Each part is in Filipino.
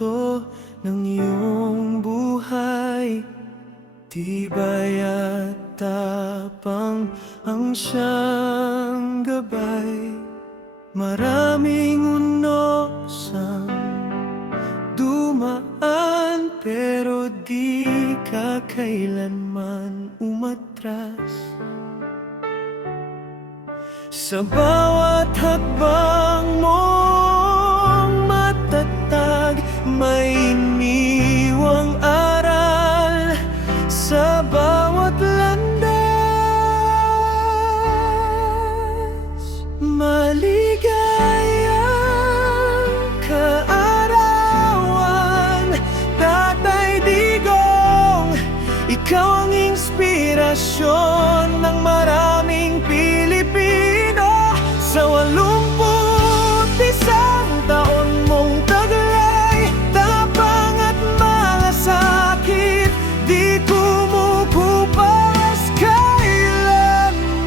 multo ng iyong buhay. Tibay at tapang ang siyang gabay. Maraming unos ang dumaan, pero di ka kailanman umatras. Sa bawat hakbang mong matatag, may iniwang aral. Sa bawat landas, maligayang kaarawan. Tatay Digong, ikaw ang inspirasyon ng maraming Pilipino. Sa 81 taon mong taglay, tapang at malasakit, di kumukupas kailanman.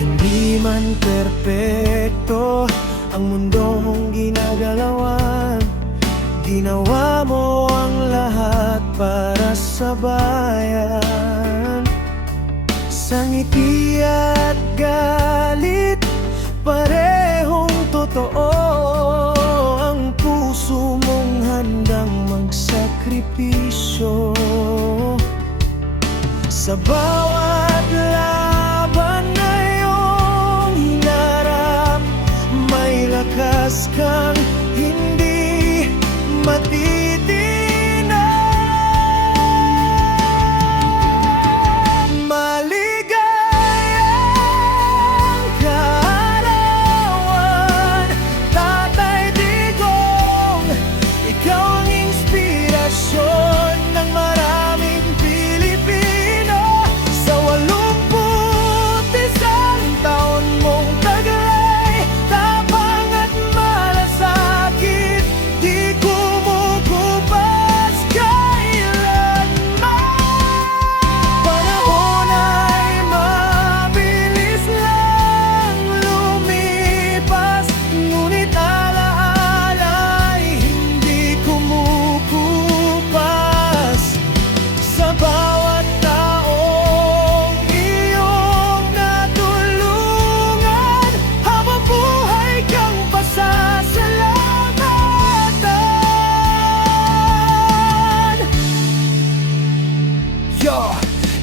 Hindi man perpekto ang mundong ginagalawan, ginawa mo ang lahat para sa bayan. Sa ngiti at galit, parehong totoo. Ang puso mong handang magsakripisyo. Sa bawat laban na iyong hinarap, may lakas kang hindi matitinag. Maligayang kaarawan, Tatay Digong, ikaw ang inspirasyon ng maraming Pilipino. Sa 81 taon mong taglay, tapang at malasakit, di kumukupas kailanman. Panahon ay mabilis lang lumipas, ngunit alaala ay hindi kumukupas. Sa bawat taong iyong natulungan, habang buhay kang pasasalamatan.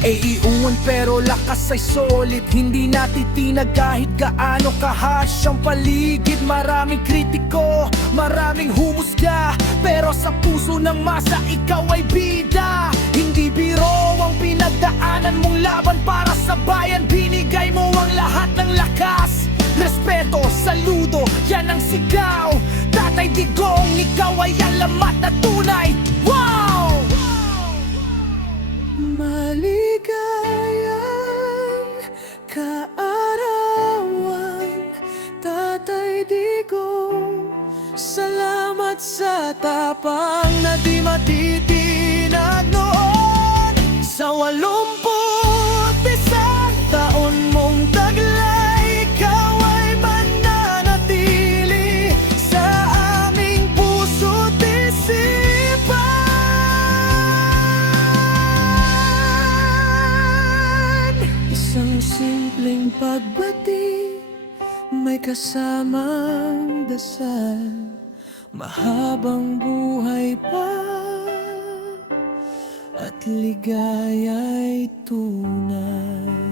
Iuwan pero lakas ay solid, hindi natitinag kahit gaano kahash ang paligid. Maraming kritiko, maraming humusga, pero sa puso ng masa ikaw ay bida. Hindi biro ang pinagdaanan mong laban para sa bayan. Binigay mo ang lahat ng lakas, respeto, saludo, yan ang sigaw. Tatay Digong, ikaw ay alamat na tunay. Wow! Maligayang kaarawan, Tatay Digong, salamat sa tapang na di matitinag noon. Sa 81 taon mong taglay, ikaw ay mananatili sa aming puso't isipan. Isang simpleng pagbati, may kasamang dasal, mahabang buhay pa at ligaya'y tunay.